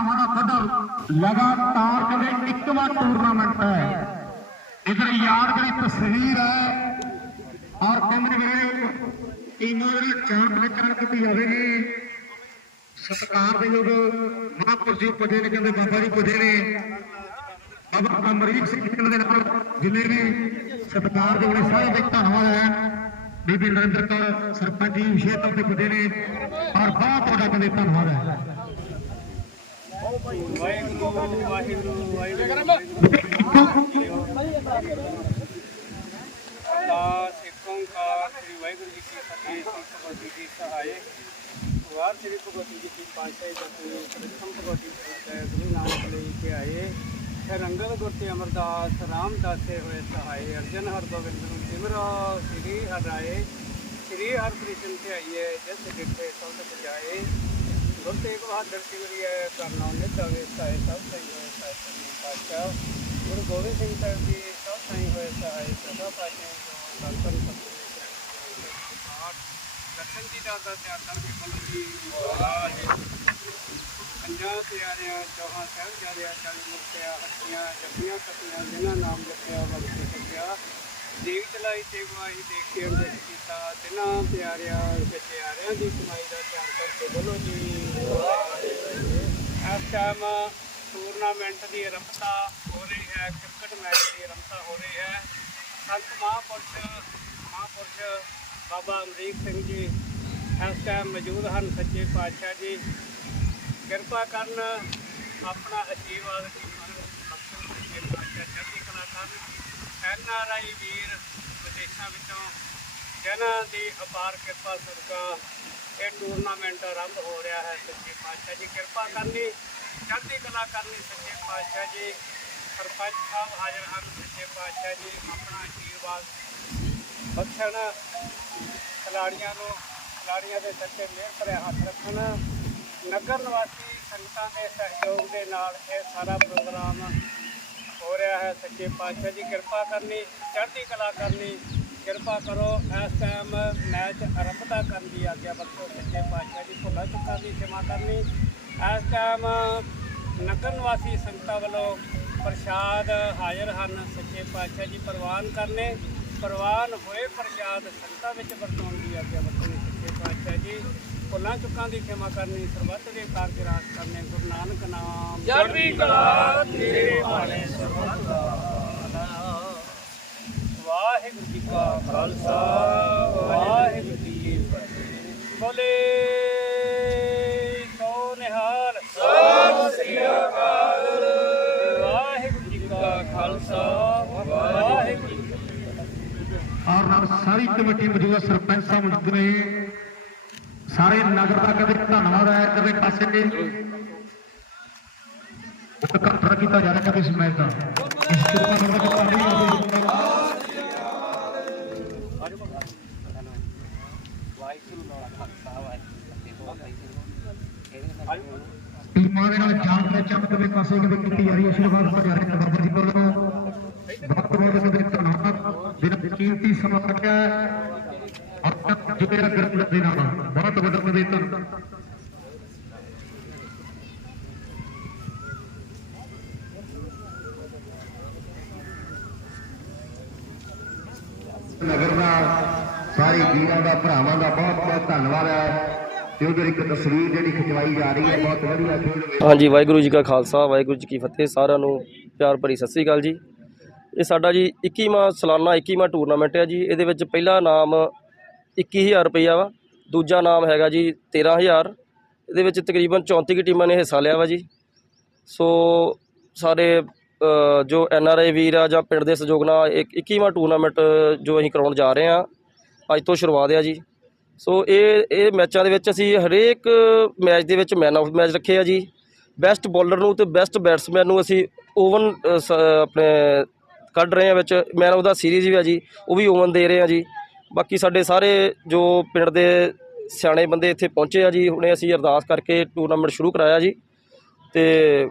ਭਰਾਵਾਂ ਦਾ ਖੱਡਰ ਲਗਾਤਾਰ ਕਹਿੰਦੇ ਇੱਕਵਾਂ ਟੂਰਨਾਮੈਂਟ ਹੈ। ਇਧਰ ਯਾਦਗਾਰੀ ਤਸਵੀਰ ਹੈ। ਔਰ ਕਹਿੰਦੇ ਵੀਰੇ, ਟੀਮਾਂ ਦੇ ਨਾਲ ਚਾਰ ਕੀਤੀ ਜਾਵੇਗੀ ਸਤਿਕਾਰ ਦੇ ਯੋਗ ਮਹਾਂਪੁਰਸ਼ ਜੀ ਪੁੱਜੇ ਨੇ ਕਹਿੰਦੇ ਬਾਬਾ ਜੀ ਪੁੱਜੇ ਨੇ। ਬਾਬਾ ਅਮਰੀਕ ਸਿੰਘ ਜੀ ਦੇ ਨਾਲ ਜਿੰਨੇ ਵੀ ਸਤਿਕਾਰ ਦੇ ਬੜੇ ਸਾਰੇ ਦੇ ਧੰਨਵਾਦ ਹੈ। ਬੀਬੀ ਨਰਿੰਦਰ ਕੌਰ, ਸਰਪੰਚ ਜੀ, ਵਿਸ਼ੇਸ਼ ਤੌਰ ਤੇ ਪੁੱਜੇ ਨੇ। ਔਰ ਬਹੁਤ ਤੁਹਾਡਾ ਕਹਿੰਦੇ ਧੰਨਵਾਦ ਹੈ। ਵਾਹਿਗੁਰੂ ਵਾਹਿਗੁਰੂ ਵਾਹਿਗੁਰੂ ਦਾਸ ਓੰਕਾਰ ਸ੍ਰੀ ਵਾਹਿਗੁਰੂ ਜੀ ਕੀ ਫਤਿਹ ਸ੍ਰੀ ਭਗਵਤੀ ਜੀ ਸਹਾਏ ਵਾਰ ਸ੍ਰੀ ਭਗਵਤੀ ਜੀ ਕੀ ਪਾਤਸ਼ਾਹੀ ਜਪੋ ਪ੍ਰਥਮ ਭਗਵਤੀ ਜੀ ਗੁਰੂ ਨਾਨਕ ਲਈ ਕੇ ਆਏ ਰੰਗਲ ਗੁਰ ਤੇ ਅਮਰਦਾਸ ਰਾਮਦਾਸੇ ਹੋਏ ਸਹਾਏ ਅਰਜਨ ਹਰ ਗੋਬਿੰਦ ਨੂੰ ਸਿਮਰੋ ਸ੍ਰੀ ਹਰਿ ਰਾਏ ਸ੍ਰੀ ਹਰਿ ਕ੍ਰਿਸ਼ਨ ਧਿਆਈਏ ਆਈਏ ਜਿਸ ਡਿਠੇ ਸਭ ਸਜਾਏ ਗੁਰ ਤੇਗ ਬਹਾਦਰ ਸਿਮਰਿਐ ਕਰਨਾ ਨਿਤ ਅਵੇਸਾਏ ਸਭ ਸਹੀ ਹੋਏ ਸਹਾਇ ਕਰਨੀ ਪਾਤਸ਼ਾਹ। ਗੁਰੂ ਗੋਬਿੰਦ ਸਿੰਘ ਸਾਹਿਬ ਜੀ ਸਭ ਸਹੀ ਹੋਏ ਸਹਾਇ ਸਦਾ ਪਾਤਸ਼ਾਹ ਜੋ ਸੰਤਨ ਸਤਿਗੁਰੂ ਦਰਸ਼ਨ ਜੀ ਦਾ ਦਾ ਧਿਆਨ ਕਰਕੇ ਬੋਲੋ ਜੀ ਮਹਾਰਾਜ ਪੰਜਾਂ ਪਿਆਰਿਆਂ, ਚੌਹਾਂ ਸਾਹਿਬਜ਼ਾਦਿਆਂ, ਚਾਲੀ ਮੁਕਤਿਆ ਹੱਟੀਆਂ ਜੱਪੀਆਂ ਕੱਟੀਆਂ ਜਿਨ੍ਹਾਂ ਨਾਮ ਜਪਿਆ ਵਕਤ ਸਕਿਆ ਦੇਵ ਚਲਾਈ ਤੇ ਗਵਾਹੀ ਦੇਖ ਕੇ ਅੰਦਰ ਕੀਤਾ। ਤਿਨਾਂ ਪਿਆਰਿਆਂ ਪਿਆਰਿਆਂ ਦੀ ਕਮਾਈ ਦਾ ਧਿਆਨ ਕਰਕੇ ਬੋਲੋ ਜੀ। ਇਸ ਟਾਈਮ ਟੂਰਨਾਮੈਂਟ ਦੀ ਆਰੰਭਤਾ ਹੋ ਰਹੀ ਹੈ ਕ੍ਰਿਕਟ ਮੈਚ ਦੀ ਆਰੰਭਤਾ ਹੋ ਰਹੀ ਹੈ। ਸੰਤ ਮਹਾਂਪੁਰਸ਼ ਮਹਾਂਪੁਰਸ਼ ਬਾਬਾ ਅਮਰੀਕ ਸਿੰਘ ਜੀ ਇਸ ਟਾਈਮ ਮੌਜੂਦ ਹਨ, ਸੱਚੇ ਪਾਤਸ਼ਾਹ ਜੀ। ਕਿਰਪਾ ਕਰਨ ਆਪਣਾ ਅਸ਼ੀਰਵਾਦ ਦੀ ਬਖਸ਼ਣ ਦੇ ਪਾਤਸ਼ਾਹ ਚੜ੍ਹਦੀ ਕਲਾ ਕਰਨ। ਐਨ ਆਰ ਆਈ ਵੀਰ ਵਿਦੇਸ਼ਾਂ ਵਿੱਚੋਂ ਜਨਾਂ ਦੀ ਅਪਾਰ ਕਿਰਪਾ ਸਦਕਾ ਇਹ ਟੂਰਨਾਮੈਂਟ ਆਰੰਭ ਹੋ ਰਿਹਾ ਹੈ ਸੱਚੇ ਪਾਤਸ਼ਾਹ ਜੀ। ਕਿਰਪਾ ਕਰਨੀ, ਚੜ੍ਹਦੀ ਕਲਾ ਕਰਨੀ ਸੱਚੇ ਪਾਤਸ਼ਾਹ ਜੀ। ਸਰਪੰਚ ਸਾਹਿਬ ਹਾਜ਼ਰ ਹਨ ਸੱਚੇ ਪਾਤਸ਼ਾਹ ਜੀ, ਆਪਣਾ ਆਸ਼ੀਰਵਾਦ। ਬਖਸ਼ਣ ਖਿਲਾੜੀਆਂ ਨੂੰ ਖਿਲਾੜੀਆਂ ਦੇ ਸੱਚੇ ਮਿਹਰ ਭਰੇ ਹੱਥ ਰੱਖਣ। ਨਗਰ ਨਿਵਾਸੀ ਸੰਗਤਾਂ ਦੇ ਸਹਿਯੋਗ ਦੇ ਨਾਲ ਇਹ ਸਾਰਾ ਪ੍ਰੋਗਰਾਮ ਹੋ ਰਿਹਾ ਹੈ ਸੱਚੇ ਪਾਤਸ਼ਾਹ ਜੀ। ਕਿਰਪਾ ਕਰਨੀ, ਚੜ੍ਹਦੀ ਕਲਾ ਕਰਨੀ। ਕਿਰਪਾ ਕਰੋ ਇਸ ਟਾਈਮ ਮੈਚ ਆਰੰਭਤਾ ਕਰਨ ਦੀ ਆਗਿਆ ਬਖਸ਼ੋ ਸੱਚੇ ਪਾਤਸ਼ਾਹ ਜੀ ਭੁੱਲਾ ਚੁੱਕਾ ਦੀ ਖਿਮਾ ਕਰਨੀ। ਇਸ ਟਾਈਮ ਨਗਰ ਨਿਵਾਸੀ ਸੰਗਤਾਂ ਵੱਲੋਂ ਪ੍ਰਸ਼ਾਦ ਹਾਜ਼ਰ ਹਨ ਸੱਚੇ ਪਾਤਸ਼ਾਹ ਜੀ ਪ੍ਰਵਾਨ ਕਰਨੇ। ਪ੍ਰਵਾਨ ਹੋਏ ਪ੍ਰਸ਼ਾਦ ਸੰਗਤਾਂ ਵਿੱਚ ਵਰਤਾਉਣ ਦੀ ਆਗਿਆ ਬਖਸ਼ੋ ਸੱਚੇ ਪਾਤਸ਼ਾਹ ਜੀ ਭੁੱਲਾਂ ਚੁੱਕਾਂ ਦੀ ਖਿਮਾ ਕਰਨੀ ਸਰਬੱਤ ਦੇ ਕਾਰਜ ਰਾਜ ਕਰਨੇ ਗੁਰੂ ਨਾਨਕ ਨਾਮ ਚੜ੍ਹਦੀ ਕਲਾ ਤੇਰੇ ਭਾਣੇ ਸਰਬੱਤ ਦਾ। ਵਾਹਿਗੁਰੂ ਜੀ ਕਾ ਖਾਲਸਾ ਵਾਹਿਗੁਰੂ ਜੀ ਕੀ ਫਤਿਹ। ਬੋਲੇ ਸੋ ਨਿਹਾਲ। ਸਤਿ ਸ੍ਰੀ ਅਕਾਲ। ਵਾਹਿਗੁਰੂ ਜੀ ਕਾ ਖਾਲਸਾ ਵਾਹਿਗੁਰੂ ਜੀ ਕੀ ਫਤਿਹ। ਔਰ ਨਾਲ ਸਾਰੀ ਕਮੇਟੀ ਮੌਜੂਦ ਹੈ ਸਰਪੰਚ ਸਾਹਿਬ ਮੌਜੂਦ ਨੇ। ਸਾਰੇ ਨਗਰ ਦਾ ਕਦੇ ਧੰਨਵਾਦ ਹੈ ਕਦੇ ਪਾਸੇ ਤੇ। ਉਤਕੰਠ ਕੀਤਾ ਜਾ ਰਿਹਾ ਕਦੇ ਇਸ ਮੈਚ ਦਾ। ਇਸ ਕਿਰਪਾ ਨਾਲ ਨਹੀਂ ਹੋਵੇ ਵਾਹਿਗੁਰੂ ਨਾਲ ਖਾਲਸਾ ਵਾਹਿਗੁਰੂ ਟੀਮਾਂ ਦੇ ਨਾਲ ਜਾਣ ਦੇ ਦੇ ਪਾਸੇ ਕਦੇ ਕੀਤੀ ਜਾ ਰਹੀ ਹੈ ਆਸ਼ੀਰਵਾਦ ਦਿੱਤਾ ਜਾ ਰਿਹਾ ਹੈ ਬਾਬਾ ਜੀ ਵੱਲੋਂ ਬਹੁਤ ਬਹੁਤ ਕਦੇ ਧੰਨਵਾਦ। ਦਿਨ ਕੀਮਤੀ ਸਮਾਂ ਕੱਢਿਆ ਹੈ। ਔਰ ਜੁਬੇਰ ਗਰਮ ਦੇ ਨਾਲ ਬਹੁਤ ਬਹੁਤ ਕਦੇ ਧੰਨਵਾਦ ਨਗਰ ਦਾ, ਸਾਰੇ ਵੀਰਾਂ ਦਾ, ਭਰਾਵਾਂ ਦਾ ਬਹੁਤ ਬਹੁਤ ਧੰਨਵਾਦ ਹੈ। ਤੇ ਉਧਰ ਇੱਕ ਤਸਵੀਰ ਜਿਹੜੀ ਖਿਚਵਾਈ ਜਾ ਰਹੀ ਹੈ ਬਹੁਤ ਵਧੀਆ ਖੇਡ ਹਾਂਜੀ ਵਾਹਿਗੁਰੂ ਜੀ ਕਾ ਖਾਲਸਾ ਵਾਹਿਗੁਰੂ ਜੀ ਕੀ ਫਤਿਹ। ਸਾਰਿਆਂ ਨੂੰ ਪਿਆਰ ਭਰੀ ਸਤਿ ਸ੍ਰੀ ਅਕਾਲ ਜੀ। ਇਹ ਸਾਡਾ ਜੀ 21ਵਾਂ ਸਾਲਾਨਾ 21ਵਾਂ ਟੂਰਨਾਮੈਂਟ ਹੈ ਜੀ। ਇਹਦੇ ਵਿੱਚ ਪਹਿਲਾ ਨਾਮ 21000 ਰੁਪਈਆ ਵਾ ਦੂਜਾ ਨਾਮ ਹੈਗਾ ਜੀ 13000 ਇਹਦੇ ਵਿੱਚ ਤਕਰੀਬਨ 34 ਕੁ ਟੀਮਾਂ ਨੇ ਹਿੱਸਾ ਲਿਆ ਵਾ ਜੀ। ਸੋ ਸਾਰੇ ਜੋ ਐਨ ਆਰ ਆਈ ਵੀਰ ਆ ਜਾਂ ਪਿੰਡ ਦੇ ਸਹਿਯੋਗ ਨਾਲ ਇੱਕ 21ਵਾਂ ਟੂਰਨਾਮੈਂਟ ਜੋ ਅਸੀਂ ਕਰਾਉਣ ਜਾ ਰਹੇ ਹਾਂ ਅੱਜ ਤੋਂ ਸ਼ੁਰੂਆਤ ਆ ਜੀ। ਸੋ ਇਹ ਇਹ ਮੈਚਾਂ ਦੇ ਵਿੱਚ ਅਸੀਂ ਹਰੇਕ ਮੈਚ ਦੇ ਵਿੱਚ ਮੈਨ ਆਫ ਮੈਚ ਰੱਖੇ ਆ ਜੀ। ਬੈਸਟ ਬੋਲਰ ਨੂੰ ਤੇ ਬੈਸਟ ਬੈਟਸਮੈਨ ਨੂੰ ਅਸੀਂ ਓਵਨ ਸ- ਆਪਣੇ ਕੱਢ ਰਹੇ ਆ ਵਿੱਚ। ਮੈਨ ਆਫ ਦਾ ਸੀਰੀਜ਼ ਵੀ ਆ ਜੀ, ਉਹ ਵੀ ਓਵਨ ਦੇ ਰਹੇ ਆ ਜੀ। ਬਾਕੀ ਸਾਡੇ ਸਾਰੇ ਜੋ ਪਿੰਡ ਦੇ ਸਿਆਣੇ ਬੰਦੇ ਇੱਥੇ ਪਹੁੰਚੇ ਆ ਜੀ, ਹੁਣੇ ਅਸੀਂ ਅਰਦਾਸ ਕਰਕੇ ਟੂਰਨਾਮੈਂਟ ਸ਼ੁਰੂ ਕਰਾਇਆ ਜੀ। ਤੇ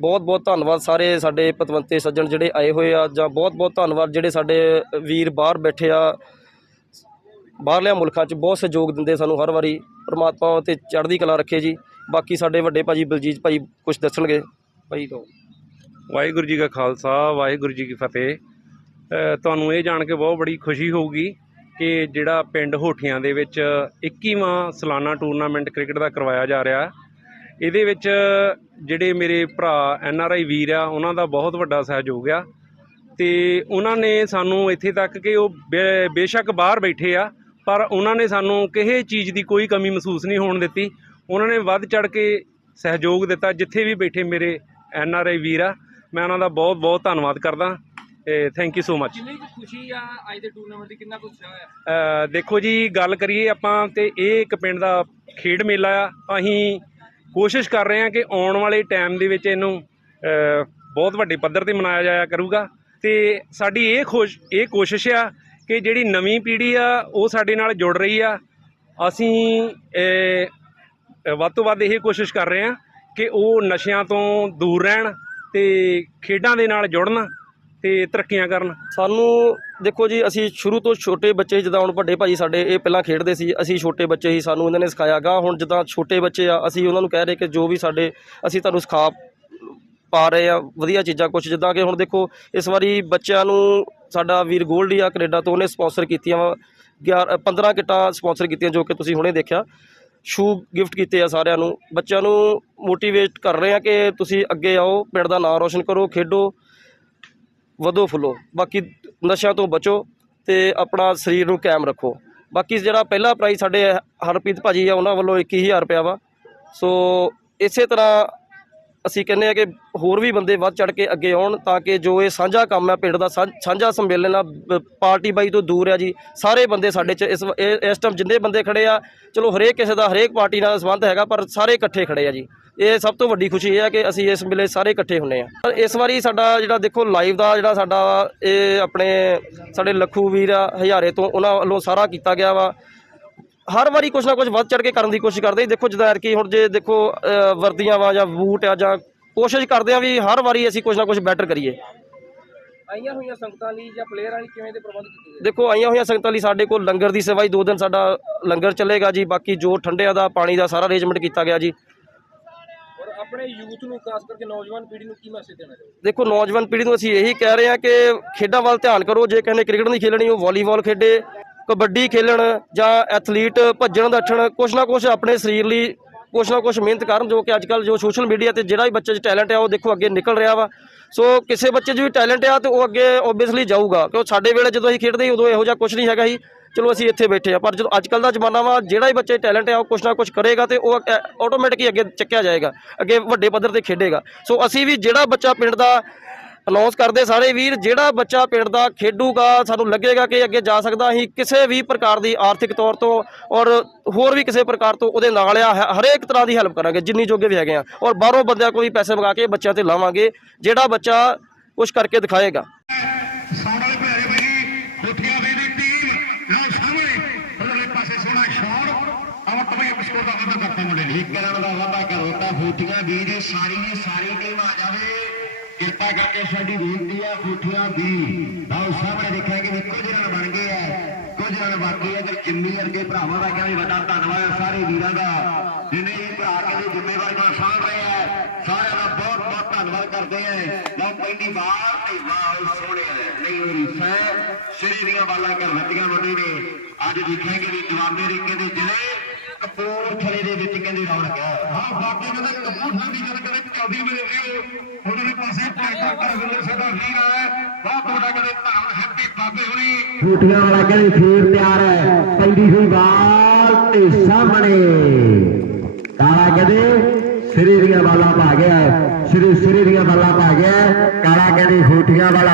ਬਹੁਤ ਬਹੁਤ ਧੰਨਵਾਦ ਸਾਰੇ ਸਾਡੇ ਪਤਵੰਤੇ ਸੱਜਣ ਜਿਹੜੇ ਆਏ ਹੋਏ ਆ, ਜਾਂ ਬਹੁਤ ਬਹੁਤ ਧੰਨਵਾਦ ਜਿਹੜੇ ਸਾਡੇ ਵੀਰ ਬਾਹਰ ਬੈਠੇ ਆ। ਬਾਹਰਲਿਆਂ ਮੁਲਕਾਂ 'ਚ ਬਹੁਤ ਸਹਿਯੋਗ ਦਿੰਦੇ ਸਾਨੂੰ ਹਰ ਵਾਰੀ। ਪਰਮਾਤਮਾ ਤੇ ਚੜ੍ਹਦੀ ਕਲਾ ਰੱਖੇ ਜੀ। ਬਾਕੀ ਸਾਡੇ ਵੱਡੇ ਭਾਜੀ ਬਲਜੀਤ ਭਾਈ ਕੁਝ ਦੱਸਣਗੇ। ਭਾਈ ਤੋਂ ਵਾਹਿਗੁਰੂ ਜੀ ਕਾ ਖਾਲਸਾ, ਵਾਹਿਗੁਰੂ ਜੀ ਕੀ ਫਤਿਹ। ਤੁਹਾਨੂੰ ਇਹ ਜਾਣ ਕੇ ਬਹੁਤ ਬੜੀ ਖੁਸ਼ੀ ਹੋਊਗੀ ਕਿ ਜਿਹੜਾ ਪਿੰਡ ਹੋਠੀਆਂ ਦੇ ਵਿੱਚ 21ਵਾਂ ਸਾਲਾਨਾ ਟੂਰਨਾਮੈਂਟ ਕ੍ਰਿਕਟ ਦਾ ਕਰਵਾਇਆ ਜਾ ਰਿਹਾ। ਇਹਦੇ ਵਿੱਚ ਜਿਹੜੇ ਮੇਰੇ ਭਰਾ ਐਨ ਆਰ ਆਈ ਵੀਰ ਆ, ਉਹਨਾਂ ਦਾ ਬਹੁਤ ਵੱਡਾ ਸਹਿਯੋਗ ਆ। ਤੇ ਉਹਨਾਂ ਨੇ ਸਾਨੂੰ ਇੱਥੇ ਤੱਕ ਕਿ ਉਹ ਬੇ- ਬੇਸ਼ੱਕ ਬਾਹਰ ਬੈਠੇ ਆ। ਪਰ ਉਹਨਾਂ ਨੇ ਸਾਨੂੰ ਕਿਸੇ ਚੀਜ਼ ਦੀ ਕੋਈ ਕਮੀ ਮਹਿਸੂਸ ਨਹੀਂ ਹੋਣ ਦਿੱਤੀ। ਉਹਨਾਂ ਨੇ ਵੱਧ ਚੜ ਕੇ ਸਹਿਯੋਗ ਦਿੱਤਾ। ਜਿੱਥੇ ਵੀ ਬੈਠੇ ਮੇਰੇ ਐਨ ਆਰ ਆਈ ਵੀਰ ਆ ਮੈਂ ਉਹਨਾਂ ਦਾ ਬਹੁਤ ਬਹੁਤ ਧੰਨਵਾਦ ਕਰਦਾ ਥੈਂਕ ਯੂ ਸੋ ਮਚ ਕਿੰਨੀ ਖੁਸ਼ੀ ਆ ਅੱਜ ਦੇ ਟੂਰਨਾਮੈਂਟ ਦੀ? ਕਿੰਨਾ ਕੁ ਉਤਸ਼ਾਹ ਹੈ ਅ, ਦੇਖੋ ਜੀ ਗੱਲ ਕਰੀਏ ਆਪਾਂ ਤੇ ਇਹ ਇੱਕ ਪਿੰਡ ਦਾ ਖੇਡ ਮੇਲਾ ਆ। ਅਸੀਂ ਕੋਸ਼ਿਸ਼ ਕਰ ਰਹੇ ਹਾਂ ਕਿ ਆਉਣ ਵਾਲੇ ਟਾਈਮ ਦੇ ਵਿੱਚ ਇਹਨੂੰ ਬਹੁਤ ਵੱਡੇ ਪੱਧਰ ਤੇ ਮਨਾਇਆ ਜਾਇਆ ਕਰੂਗਾ। ਤੇ ਸਾਡੀ ਇਹ ਖੁਸ਼ ਇਹ ਕੋਸ਼ਿਸ਼ ਆ ਕਿ ਜਿਹੜੀ ਨਵੀਂ ਪੀੜ੍ਹੀ ਆ, ਉਹ ਸਾਡੇ ਨਾਲ ਜੁੜ ਰਹੀ ਆ। ਅਸੀਂ ਵੱਧ ਤੋਂ ਵੱਧ ਇਹ ਕੋਸ਼ਿਸ਼ ਕਰ ਰਹੇ ਹਾਂ ਕਿ ਉਹ ਨਸ਼ਿਆਂ ਤੋਂ ਦੂਰ ਰਹਿਣ ਤੇ ਖੇਡਾਂ ਦੇ ਨਾਲ ਜੁੜਨ ਤੇ ਤਰੱਕੀਆਂ ਕਰਨ। ਸਾਨੂੰ, ਦੇਖੋ ਜੀ, ਅਸੀਂ ਸ਼ੁਰੂ ਤੋਂ ਛੋਟੇ ਬੱਚੇ ਜਿੱਦਾਂ ਹੁਣ ਵੱਡੇ ਭਾਜੀ ਸਾਡੇ, ਇਹ ਪਹਿਲਾਂ ਖੇਡਦੇ ਸੀ, ਅਸੀਂ ਛੋਟੇ ਬੱਚੇ ਹੀ ਸਾਨੂੰ ਇਹਨਾਂ ਨੇ ਸਿਖਾਇਆ ਗਾ। ਹੁਣ ਜਿੱਦਾਂ ਛੋਟੇ ਬੱਚੇ ਆ, ਅਸੀਂ ਉਹਨਾਂ ਨੂੰ ਕਹਿ ਰਹੇ ਕਿ ਜੋ ਵੀ ਸਾਡੇ, ਅਸੀਂ ਤੁਹਾਨੂੰ ਸਿਖਾ ਪਾ ਰਹੇ ਆ, ਵਧੀਆ ਚੀਜ਼ਾਂ ਕੁਝ ਜਿੱਦਾਂ ਕਿ ਹੁਣ ਦੇਖੋ, ਇਸ ਵਾਰੀ ਬੱਚਿਆਂ ਨੂੰ ਸਾਡਾ ਵੀਰ ਗੋਲਡੀ ਆ ਕੈਨੇਡਾ ਤੋਂ, ਉਹਨੇ ਸਪਾਂਸਰ ਕੀਤੀਆਂ ਵਾ 11 15 ਕਿੱਟਾਂ ਸਪਾਂਸਰ ਕੀਤੀਆਂ, ਜੋ ਕਿ ਤੁਸੀਂ ਹੁਣੇ ਦੇਖਿਆ। ਸ਼ੂ ਗਿਫਟ ਕੀਤੇ ਆ ਸਾਰਿਆਂ ਨੂੰ। ਬੱਚਿਆਂ ਨੂੰ ਮੋਟੀਵੇਟ ਕਰ ਰਹੇ ਆ ਕਿ ਤੁਸੀਂ ਅੱਗੇ ਆਓ, ਪਿੰਡ ਦਾ ਨਾਮ ਰੋਸ਼ਨ ਕਰੋ, ਖੇਡੋ, ਵਧੋ ਫੁੱਲੋ। ਬਾਕੀ ਨਸ਼ਿਆਂ ਤੋਂ ਬਚੋ ਤੇ ਆਪਣਾ ਸਰੀਰ ਨੂੰ ਕਾਇਮ ਰੱਖੋ। ਬਾਕੀ ਜਿਹੜਾ ਪਹਿਲਾ ਪ੍ਰਾਈਜ਼ ਸਾਡੇ ਹਰਪ੍ਰੀਤ ਭਾਜੀ ਆ, ਉਹਨਾਂ ਵੱਲੋਂ 21000 ਰੁਪਇਆ ਵਾ। ਸੋ ਇਸੇ ਤਰ੍ਹਾਂ ਅਸੀਂ ਕਹਿੰਦੇ ਆ ਕਿ ਹੋਰ ਵੀ ਬੰਦੇ ਵੱਧ ਚੜ ਕੇ ਅੱਗੇ ਆਉਣ ਤਾਂ ਕਿ ਜੋ ਇਹ ਸਾਂਝਾ ਕੰਮ ਹੈ ਪਿੰਡ ਦਾ ਸਾਂਝ- ਸਾਂਝਾ ਸੰਮੇਲਨ ਆ, ਬ- ਪਾਰਟੀ ਬਾਈ ਤੋਂ ਦੂਰ ਆ ਜੀ, ਸਾਰੇ ਬੰਦੇ ਸਾਡੇ ਚ ਇਸ ਇਸ ਟਾਈਮ ਜਿੰਨੇ ਬੰਦੇ ਖੜੇ ਆ, ਚਲੋ ਹਰੇਕ ਕਿਸੇ ਦਾ ਹਰੇਕ ਪਾਰਟੀ ਨਾਲ ਸੰਬੰਧ ਹੈਗਾ, ਪਰ ਸਾਰੇ ਇਕੱਠੇ ਖੜੇ ਆ ਜੀ। ਇਹ ਸਭ ਤੋਂ ਵੱਡੀ ਖੁਸ਼ੀ ਇਹ ਹੈ ਕਿ ਅਸੀਂ ਇਸ ਵੇਲੇ ਸਾਰੇ ਇਕੱਠੇ ਹੁੰਨੇ ਆ। ਪਰ ਇਸ ਵਾਰੀ ਸਾਡਾ ਜਿਹੜਾ ਦੇਖੋ ਲਾਈਵ ਦਾ ਜਿਹੜਾ ਸਾਡਾ ਇਹ ਆਪਣੇ ਸਾਡੇ ਲੱਖੂ ਵੀਰ ਆ, ਹਜ਼ਾਰੇ ਤੋਂ ਉਹਨਾਂ ਵੱਲੋਂ ਸਾਰਾ ਕੀਤਾ ਗਿਆ ਵਾ। ਹਰ ਵਾਰੀ ਕੁਛ ਨਾ ਕੁਛ ਵੱਧ ਚੜ ਕੇ ਕਰਨ ਦੀ ਕੋਸ਼ਿਸ਼ ਕਰਦੇ ਦੇਖੋ ਜਿੱਦਾਂ ਕਿ ਹੁਣ ਜੇ ਦੇਖੋ ਵਰਦੀਆਂ ਵਾ ਜਾਂ ਬੂਟ ਆ ਜਾਂ ਕੋਸ਼ਿਸ਼ ਕਰਦੇ ਆ ਵੀ ਹਰ ਵਾਰੀ ਅਸੀਂ ਕੁਛ ਨਾ ਕੁਛ ਬੈਟਰ ਕਰੀਏ। ਆਈਆਂ ਹੋਈਆਂ ਸੰਗਤਾਂ ਲਈ ਜਾਂ ਪਲੇਅਰਾਂ ਲਈ ਕਿਵੇਂ ਦੇ ਪ੍ਰਬੰਧ ਕੀਤੇ ਗਏ? ਦੇਖੋ ਆਈਆਂ ਹੋਈਆਂ ਸੰਗਤਾਂ ਲਈ ਸਾਡੇ ਕੋਲ ਲੰਗਰ ਦੀ ਸੇਵਾ ਹੀ ਦੋ ਦਿਨ ਸਾਡਾ ਲੰਗਰ ਚੱਲੇਗਾ ਜੀ। ਬਾਕੀ ਜੋ ਠੰਡਿਆਂ ਦਾ ਪਾਣੀ ਦਾ ਸਾਰਾ ਅਰੇਂਜਮੈਂਟ ਕੀਤਾ ਗਿਆ ਜੀ। ਔਰ ਆਪਣੇ ਯੂਥ ਨੂੰ ਖਾਸ ਕਰਕੇ ਨੌਜਵਾਨ ਪੀੜ੍ਹੀ ਨੂੰ ਕੀ ਮੈਸੇਜ ਦੇਣਾ ਚਾਹੋਗੇ? ਦੇਖੋ ਨੌਜਵਾਨ ਪੀੜ੍ਹੀ ਨੂੰ ਅਸੀਂ ਇਹੀ ਕਹਿ ਰਹੇ ਹਾਂ ਕਿ ਖੇਡਾਂ ਵੱਲ ਧਿਆਨ ਕਰੋ। ਜੇ ਕਹਿੰਦੇ ਕ੍ਰਿਕਟ ਨਹੀਂ ਖੇਲਣੀ ਉਹ ਵਾਲੀਬਾਲ ਖੇਡੇ। ਕਬੱਡੀ ਖੇਲਣ ਜਾਂ ਐਥਲੀਟ ਭੱਜਣ ਨੱਠਣ ਕੁਛ ਨਾ ਕੁਛ ਆਪਣੇ ਸਰੀਰ ਲਈ ਕੁਛ ਨਾ ਕੁਛ ਮਿਹਨਤ ਕਰਨ ਜੋ ਕਿ ਅੱਜ ਕੱਲ ਜੋ ਸੋਸ਼ਲ ਮੀਡੀਆ ਤੇ ਜਿਹੜਾ ਵੀ ਬੱਚੇ 'ਚ ਟੈਲੈਂਟ ਆ, ਉਹ ਦੇਖੋ ਅੱਗੇ ਨਿਕਲ ਰਿਹਾ ਵਾ। ਸੋ ਕਿਸੇ ਬੱਚੇ 'ਚ ਵੀ ਟੈਲੈਂਟ ਆ ਤੇ ਉਹ ਅੱਗੇ ਓਬਵੀਅਸਲੀ ਜਾਊਗਾ। ਕਿਉਂ ਸਾਡੇ ਵੇਲੇ ਜਦੋਂ ਅਸੀਂ ਖੇਡਦੇ ਸੀ, ਉਦੋਂ ਇਹੋ ਜਿਹਾ ਕੁਛ ਨਹੀਂ ਹੈਗਾ ਸੀ। ਚਲੋ ਅਸੀਂ ਇੱਥੇ ਬੈਠੇ ਆ ਪਰ ਜਦੋਂ ਅੱਜ ਕੱਲ ਦਾ ਜ਼ਮਾਨਾ ਵਾ, ਜਿਹੜਾ ਵੀ ਬੱਚੇ ਟੈਲੈਂਟ ਆ, ਉਹ ਕੁਛ ਨਾ ਕੁਛ ਕਰੇਗਾ ਤੇ ਉਹ ਆਟੋਮੈਟਿਕ ਹੀ ਅੱਗੇ ਚੱਕਿਆ ਜਾਏਗਾ, ਅੱਗੇ ਵੱਡੇ ਪੱਧਰ ਤੇ ਖੇਡੇਗਾ। ਸੋ ਅਸੀਂ ਵੀ ਜਿਹੜਾ ਬੱਚਾ ਪਿੰਡ ਦਾ ਅਨਾਉਂਸ ਕਰਦੇ ਸਾਰੇ ਵੀਰ ਜਿਹੜਾ ਬੱਚਾ ਪਿੰਡ ਦਾ ਖੇਡੂਗਾ ਸਾਨੂੰ ਲੱਗੇਗਾ ਕਿ ਅੱਗੇ ਜਾ ਸਕਦਾ ਅਸੀਂ ਕਿਸੇ ਵੀ ਪ੍ਰਕਾਰ ਦੀ ਆਰਥਿਕ ਤੌਰ ਤੋਂ ਔਰ ਹੋਰ ਵੀ ਕਿਸੇ ਪ੍ਰਕਾਰ ਤੋਂ ਉਹਦੇ ਨਾਲ ਆ ਹ- ਹਰੇਕ ਤਰ੍ਹਾਂ ਦੀ ਹੈਲਪ ਕਰਾਂਗੇ ਜਿੰਨੀ ਜੋਗੇ ਵੀ ਹੈਗੇ ਆ। ਔਰ ਬਾਹਰੋਂ ਬੰਦਿਆਂ ਕੋਲ ਵੀ ਪੈਸੇ ਮੰਗਾ ਕੇ ਬੱਚਿਆਂ ਤੇ ਲਾਵਾਂਗੇ ਜਿਹੜਾ ਬੱਚਾ ਕੁਝ ਕਰਕੇ ਦਿਖਾਏਗਾ। ਸਾਊਂਡ ਵਾਲੇ ਪਿਆਰੇ ਬਾਈ ਜੀ ਕੋਠੀਆਂ ਵੀ ਦੀ ਟੀਮ ਲਓ ਸਾਹਮਣੇ ਉਹਦੇ ਪਾਸੇ ਸੋਹਣਾ ਸ਼ਾਟ ਆਵਟ ਬਈ ਸਕੋਰ ਦਾ ਵਾਧਾ ਕਰਤਾ ਮੁੰਡੇ ਨੇ। ਇੱਕ ਰਨ ਦਾ ਵਾਅਦਾ ਕਰੋ ਤਾਂ ਫੂਟੀਆਂ ਵੀ ਦੀ ਸਾਰੀ ਦੀ ਸਾਰੀ ਟੀਮ ਆ ਜਾਵੇ। ਕਿਰਪਾ ਕਰਕੇ ਸਾਡੀ ਬੇਨਤੀ ਆ ਫੂਟੀਆਂ ਵੀ ਆਓ ਸਾਹਮਣੇ ਦੇਖਿਆ ਕਿ ਇੱਕੋ ਰਨ ਬਣ ਗਏ ਆ, ਕੁਝ ਰਨ ਬਾਕੀ ਹੈ ਤੇ ਜਿੰਮੀ ਵਰਗੇ ਭਰਾਵਾਂ ਦਾ ਕਹਿੰਦੇ ਵੱਡਾ ਧੰਨਵਾਦ ਹੈ ਸਾਰੇ ਵੀਰਾਂ ਦਾ, ਜਿਨੇ ਵੀ ਭਰਾ ਕਹਿੰਦੇ ਜ਼ਿੰਮੇਵਾਰੀਆਂ ਸਾਂਭ ਰਹੇ ਆ, ਸਾਰਿਆਂ ਦਾ ਬਹੁਤ ਬਹੁਤ ਧੰਨਵਾਦ ਕਰਦੇ ਆ। ਲਓ, ਪਹਿਲੀ ਵਾਰ ਤੇ ਵਾਹ ਸੋਹਣੇ ਨਹੀਂ ਹੋਈ ਸੈ ਸ਼੍ਰੀ ਦੀਆਂ ਬਾਲਾਂ ਕਰ ਦਿੱਤੀਆਂ ਵੱਡੇ ਨੇ। ਅੱਜ ਦੇਖਿਆ ਕਿ ਵੀ ਜਵਾਬੇ ਦੇ ਕਹਿੰਦੇ ਜ਼ਿਲ੍ਹੇ ਕਪੂਰਥਲੇ ਦੇ ਵਿੱਚ ਕਹਿੰਦੇ ਰੌਣਕ ਹੈ। ਹਾਂ ਬਾਕੀ ਕਹਿੰਦੇ ਕਪੂਰਥਲੇ ਦੀ ਗੱਲ ਕਰੇ, ਚੱਲਦੀ ਮੇਰੇ ਵੀਰੋ ਉਹਦੇ ਪਾਸੇ ਟੈਕਰ ਕਰ ਵਿੰਦਰ ਸਾਡਾ ਵੀਰ ਹੈ। ਬਹੁਤ ਵੱਡਾ ਕਹਿੰਦੇ ਧੰਨ ਹੈਪੀ ਬਾਬੇ ਹੁਣੀ। ਫੂਟੀਆਂ ਵਾਲਾ ਕਹਿੰਦੇ ਫੇਰ ਤਿਆਰ ਹੈ। ਪੈਂਦੀ ਹੋਈ ਬਾਲ ਤੇ ਸਾਹਮਣੇ। ਕਾਲਾ ਕਹਿੰਦੇ ਸਿਰੇ ਦੀਆਂ ਬਾਲਾਂ ਪਾ ਗਿਆ ਸਿਰੇ ਸਿਰੇ ਦੀਆਂ ਬਾਲਾਂ ਪਾ ਗਿਆ ਕਾਲਾ ਕਹਿੰਦੇ ਫੂਟੀਆਂ ਵਾਲਾ।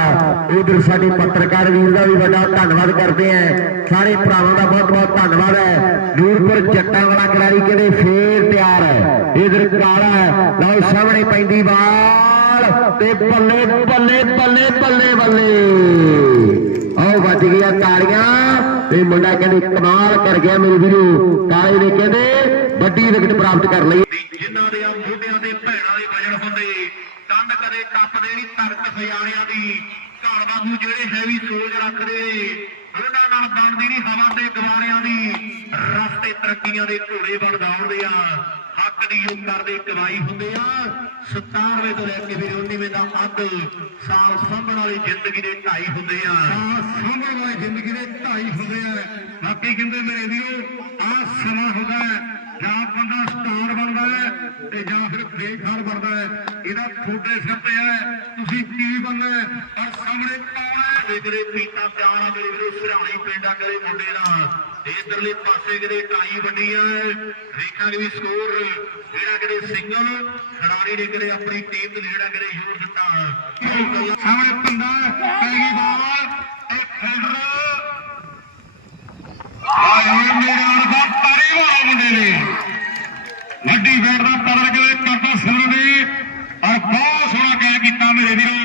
ਉਧਰ ਸਾਡੀ ਪੱਤਰਕਾਰ ਵੀਰ ਦਾ ਵੀ ਵੱਡਾ ਧੰਨਵਾਦ ਕਰਦੇ ਆ ਸਾਰੇ ਭਰਾਵਾਂ ਦਾ ਬਹੁਤ ਬਹੁਤ ਧੰਨਵਾਦ ਹੈ। ਨੂਰਪੁਰ ਜੱਟਾਂ ਵਾਲਾ ਖਿਡਾਰੀ ਕਹਿੰਦੇ ਫੇਰ ਤਿਆਰ ਹੈ। ਇਧਰ ਕਾਲਾ ਹੈ। ਲਓ ਸਾਹਮਣੇ ਪੈਂਦੀ ਬਾਲ ਤੇ ਬੱਲੇ ਬੱਲੇ ਬੱਲੇ ਬੱਲੇ ਬੱਲੇ। ਆਓ ਵੱਜ ਗਿਆ ਤਾੜੀਆਂ ਤੇ ਮੁੰਡਾ ਕਹਿੰਦੇ ਕਮਾਲ ਕਰ ਗਿਆ ਮੇਰੇ ਵੀਰੋ। ਕਾਲੇ ਨੇ ਕਹਿੰਦੇ ਵੱਡੀ ਵਿਕਟ ਪ੍ਰਾਪਤ ਕਰ ਲਈ। ਜਿਨ੍ਹਾਂ ਦੇ ਆ ਮੋਢਿਆਂ ਦੇ ਭੈਣਾਂ ਦੇ ਵਜਨ ਹੁੰਦੇ ਡੰਡ ਕਦੇ ਟੱਪਦੇ ਨਹੀਂ ਧੜਕ ਖਿਆਲਿਆਂ ਦੀ। ਘਾੜ ਵਾਂਗੂ ਜਿਹੜੇ ਹੈਵੀ ਸੋਚ ਰੱਖਦੇ ਉਹਨਾਂ ਨਾਲ ਬਣਦੀ ਨਹੀਂ ਹਵਾ ਤੇ ਗਵਾਰਿਆਂ ਦੀ। ਰਸਤੇ ਤਰੱਕੀਆਂ ਦੇ ਘੋੜੇ ਬਣ ਦੌੜਦੇ ਆ। ਹੱਕ ਦੀ ਯੁੱਗ ਕਰਦੇ ਕਮਾਈ ਹੁੰਦੇ ਆ। 97 ਤੋਂ ਲੈ ਕੇ ਵੀ 99 ਦਾ ਅੱਧ ਸਾਲ ਸਾਂਭਣ ਵਾਲੀ ਜ਼ਿੰਦਗੀ ਦੇ ਢਾਈ ਹੁੰਦੇ ਆ। ਸਾਲ ਸਾਂਭਣ ਵਾਲੀ ਜ਼ਿੰਦਗੀ ਦੇ ਢਾਈ ਹੁੰਦੇ ਆ। ਬਾਕੀ ਕਹਿੰਦੇ ਮੇਰੇ ਵੀਰੋ ਆ ਸਮਾਂ ਹੁੰਦਾ ਹੈ ਜਾਂ ਬੰਦਾ ਸਟਾਰ ਬਣਦਾ ਹੈ ਤੇ ਜਾਂ ਫਿਰ ਬੇਕਾਰ ਬਣਦਾ ਹੈ ਇਹਦਾ ਤੁਹਾਡੇ ਸਿਰ ਤੇ ਹੈ ਤੁਸੀਂ ਕੀ ਬਣਨਾ ਹੈ? ਪਰ ਸਾਹਮਣੇ ਕੌਣ ਹੈ? ਵਿਗੜੇ ਪੀਤਾ ਪਿਆਰ ਮੇਰੇ ਵੀਰੋ ਸਿਰਾਣੀ ਪਿੰਡਾ ਕਰੇ ਮੁੰਡੇ ਦਾ ਤੇ ਇਧਰਲੇ ਪਾਸੇ ਕਿਤੇ ਟਾਈ ਵੱਡੀ ਆ ਵੇਖਾਂਗੇ ਵੀ ਸਕੋਰ ਜਿਹੜਾ ਕਿਤੇ ਸਿੰਗਲ ਖਿਡਾਰੀ ਨੇ ਕਿਤੇ ਆਪਣੀ ਟੀਮ ਤੇ ਜਿਹੜਾ ਕਿਤੇ ਜ਼ੋਰ ਦਿੱਤਾ। ਸਾਹਮਣੇ ਪੰਡਾ ਪੈ ਗਈ ਬਾਲ ਇਹ ਫੀਲਡਰ ਆਏ ਮੇਰੇ ਨਾਲ ਦਾ ਤਾਰੀ ਵਾਲਾ ਮੁੰਡੇ ਨੇ ਵੱਡੀ ਫੇਟ ਦਾ ਕਦਰ ਕਿਤੇ ਕਰਦਾ ਸਿਰ ਦੇ ਔਰ ਬਹੁਤ ਸੋਹਣਾ ਕਹਿ ਕੀਤਾ ਮੇਰੇ ਵੀਰੋ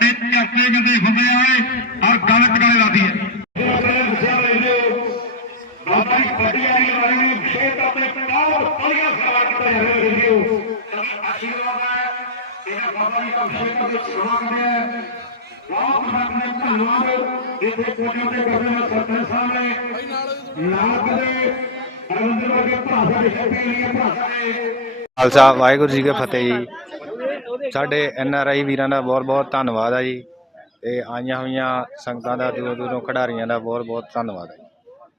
ਤੇ ਚਰਚੇ ਕਹਿੰਦੇ ਹੁੰਦੇ ਆਏ ਔਰ ਗੱਲ ਟਕਾਲੇ ਲਾਦੀ ਹੈ ਮੈਂ ਦੱਸਿਆ ਮੇਰੇ ਬਾਬਾ ਜੀ ਕਬੱਡੀ ਵਾਲੀ ਵਾਲੇ ਨੂੰ ਵਿਸ਼ੇਸ਼ ਤੌਰ ਤੇ ਬਹੁਤ ਵਧੀਆ ਸੇਵਾ ਕੀਤਾ ਜਾ ਰਿਹਾ ਹੈ ਵੀਡੀਓ ਆਸ਼ੀਰਵਾਦ ਹੈ ਇਹਨਾਂ ਬਾਬਾ ਜੀ ਦਾ ਵਿਸ਼ੇਸ਼ ਤੌਰ ਤੇ ਸੇਵਾ ਕਰਦੇ ਹੈ ਬਹੁਤ ਬਹੁਤ ਧੰਨਵਾਦ। ਇੱਥੇ ਕੋਟੇ ਤੇ ਕਰਦੇ ਨੇ ਸਰਪੰਚ ਸਾਹਿਬ ਨੇ ਨਾਨਕ ਦੇ ਅਰਵਿੰਦ ਵਰਗੇ ਭਰਾ ਸਾਡੇ ਸ਼ਕਤੀ ਲਈ ਭਰਾ ਸਾਡੇ। ਖਾਲਸਾ ਵਾਹਿਗੁਰੂ ਜੀ ਕੀ ਫਤਿਹ ਜੀ। ਸਾਡੇ ਐਨ ਆਰ ਆਈ ਵੀਰਾਂ ਦਾ ਬਹੁਤ ਬਹੁਤ ਧੰਨਵਾਦ ਆ ਜੀ। ਤੇ ਆਈਆਂ ਹੋਈਆਂ ਸੰਗਤਾਂ ਦਾ ਦੂਰੋਂ ਦੂਰੋਂ ਖਿਡਾਰੀਆਂ ਦਾ ਬਹੁਤ ਬਹੁਤ ਧੰਨਵਾਦ ਹੈ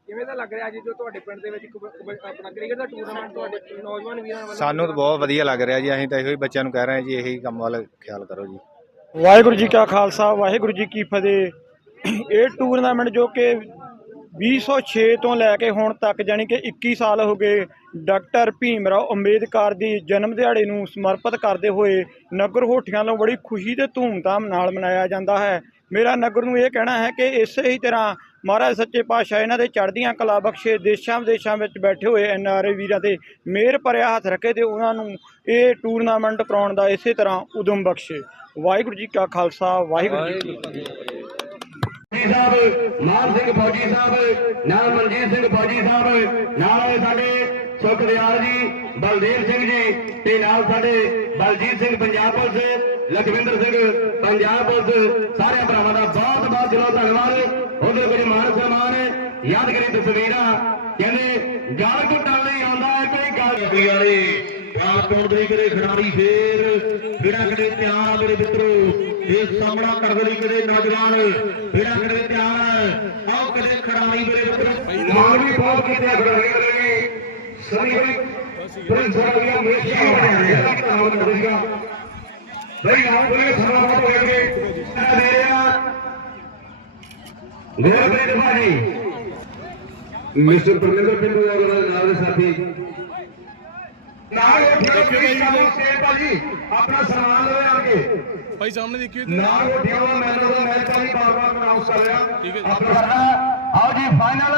ਕਿਵੇਂ ਦਾ ਲੱਗ ਰਿਹਾ ਜੀ ਜੋ ਤੁਹਾਡੇ ਪਿੰਡ ਦੇ ਵਿੱਚ ਆਪਣਾ ਕ੍ਰਿਕਟ ਦਾ ਟੂਰਨਾਮੈਂਟ ਤੁਹਾਡੇ ਨੌਜਵਾਨ ਵੀਰਾਂ ਵੱਲੋਂ? ਸਾਨੂੰ ਤਾਂ ਬਹੁਤ ਵਧੀਆ ਲੱਗ ਰਿਹਾ ਜੀ। ਅਸੀਂ ਤਾਂ ਇਹੋ ਹੀ ਬੱਚਿਆਂ ਨੂੰ ਕਹਿ ਰਹੇ ਹਾਂ ਜੀ ਇਹੀ ਕੰਮ ਵੱਲ ਖਿਆਲ ਕਰੋ ਜੀ। ਵਾਹਿਗੁਰੂ ਜੀ ਕਾ ਖਾਲਸਾ, ਵਾਹਿਗੁਰੂ ਜੀ ਕੀ ਫਤਿਹ। ਇਹ ਟੂਰਨਾਮੈਂਟ ਜੋ ਕਿ 2006 ਤੋਂ ਲੈ ਕੇ ਹੁਣ ਤੱਕ ਜਾਣੀ ਕਿ 21 ਸਾਲ ਹੋ ਗਏ, ਡਾਕਟਰ ਭੀਮ ਰਾਓ ਅੰਬੇਦਕਰ ਦੀ ਜਨਮ ਦਿਹਾੜੇ ਨੂੰ ਸਮਰਪਿਤ ਕਰਦੇ ਹੋਏ ਨਗਰ ਹੋਠੀਆਂ ਨੂੰ ਬੜੀ ਖੁਸ਼ੀ ਤੇ ਧੂਮਧਾਮ ਨਾਲ ਮਨਾਇਆ ਜਾਂਦਾ ਹੈ। ਮੇਰਾ ਨਗਰ ਨੂੰ ਇਹ ਕਹਿਣਾ ਹੈ ਕਿ ਇਸੇ ਹੀ ਤਰ੍ਹਾਂ ਮਹਾਰਾਜ ਸੱਚੇ ਪਾਤਸ਼ਾਹ ਇਹਨਾਂ ਦੇ ਚੜ੍ਹਦੀਆਂ ਕਲਾ ਬਖਸ਼ੇ ਦੇਸ਼ਾਂ ਵਿਦੇਸ਼ਾਂ ਵਿੱਚ ਬੈਠੇ ਹੋਏ ਐਨ ਆਰ ਆਈ ਵੀਰਾਂ ਤੇ ਮਿਹਰ ਭਰਿਆ ਹੱਥ ਰੱਖੇ ਤੇ ਉਹਨਾਂ ਨੂੰ ਇਹ ਟੂਰਨਾਮੈਂਟ ਕਰਾਉਣ ਦਾ ਇਸੇ ਤਰ੍ਹਾਂ ਉਦਮ ਬਖਸ਼ੇ। ਵਾਹਿਗੁਰੂ ਜੀ ਕਾ ਖਾਲਸਾ ਵਾਹਿਗੁਰੂ ਜੀ ਕੀ ਫਤਿਹ। ਫੌਜੀ ਸਾਹਿਬ ਮਾਨ ਸਿੰਘ ਫੌਜੀ ਸਾਹਿਬ ਨਾਲ ਮਨਜੀਤ ਸਿੰਘ ਫੌਜੀ ਸਾਹਿਬ ਨਾਲ ਸਾਡੇ ਸੁਖਦਿਆਲ ਜੀ ਬਲਦੇਵ ਸਿੰਘ ਜੀ ਤੇ ਨਾਲ ਸਾਡੇ ਬਲਜੀਤ ਸਿੰਘ ਪੰਜਾਬ ਪੁਲਿਸ ਲਖਵਿੰਦਰ ਸਿੰਘ ਪੰਜਾਬ ਪੁਲਿਸ ਸਾਰੇ ਭਰਾਵਾਂ ਦਾ ਬਹੁਤ ਬਹੁਤ ਦਿਲੋਂ ਧੰਨਵਾਦ। ਉਹਦੇ ਕੁਝ ਮਾਨ ਸਨਮਾਨ ਯਾਦਗਾਰੀ ਤਸਵੀਰਾਂ ਕਹਿੰਦੇ ਗਾਲ ਘੁੱਟਣ ਲਈ ਆਉਂਦਾ ਹੈ ਕੋਈ ਗੱਲ ਵਾਲੇ ਰਾਜਕੋਟ ਦੇ ਕਿਤੇ ਖਿਡਾਰੀ ਫੇਰ ਜਿਹੜਾ ਕਿਤੇ ਤਿਆਰ ਆ ਮੇਰੇ ਮਿੱਤਰੋ। ਇਹ ਸਾਹਮਣਾ ਲਈ ਕਿਤੇ ਨੌਜਵਾਨ ਜਿਹੜਾ ਕਿਤੇ ਤਿਆਰ ਆਓ ਕਿਤੇ ਖਿਡਾਰੀ ਮੇਰੇ ਮਿੱਤਰੋ। ਮਾਨ ਵੀ ਬਹੁਤ ਕੀਤੇ ਖਿਡਾਰੀ ਵਾਲੇ ਸਨੀ ਬਈ ਪ੍ਰਿੰਸ ਵਾਲੀਆ ਮੇਸ਼ਾ ਬਣਿਆ ਹੈ ਧੰਨਵਾਦ ਕਰਦੇ ਸੀਗਾ ਬਈ ਆਓ ਬਲੇ ਸਾਰਾ ਬਹੁਤ ਹੋ ਗਏ ਦੇ ਰਿਹਾ। ਗੁਰਪ੍ਰੀਤ ਭਾਜੀ ਮਿਸਟਰ ਪਰਮਿੰਦਰ ਪਿੰਡੂ ਉਹਨਾਂ ਦੇ ਨਾਲ ਦੇ ਸਾਥੀ। ਨਾਲ ਉੱਠਿਓ ਭਾਈ ਭਾਜੀ ਆਪਣਾ ਸਨਮਾਨ ਲਵੇ ਆਗੇ ਭਾਈ ਸਾਹਮਣੇ ਦੇਖਿਓ ਨਾਲ ਉੱਠਿਓ ਮੈਨ ਆਫ ਦਾ ਮੈਚ ਬਾਰ-ਬਾਰ ਅਨਾਉਂਸ ਕਰ ਰਿਹਾ। ਆਪਣਾ ਆਓ ਜੀ ਫਾਈਨਲ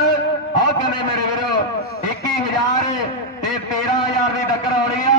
ਆਓ ਕਹਿੰਦੇ ਮੇਰੇ ਵੀਰੋ। 21000 ਤੇ 13000 ਦੀ ਟੱਕਰ ਹੋਣੀ ਆ।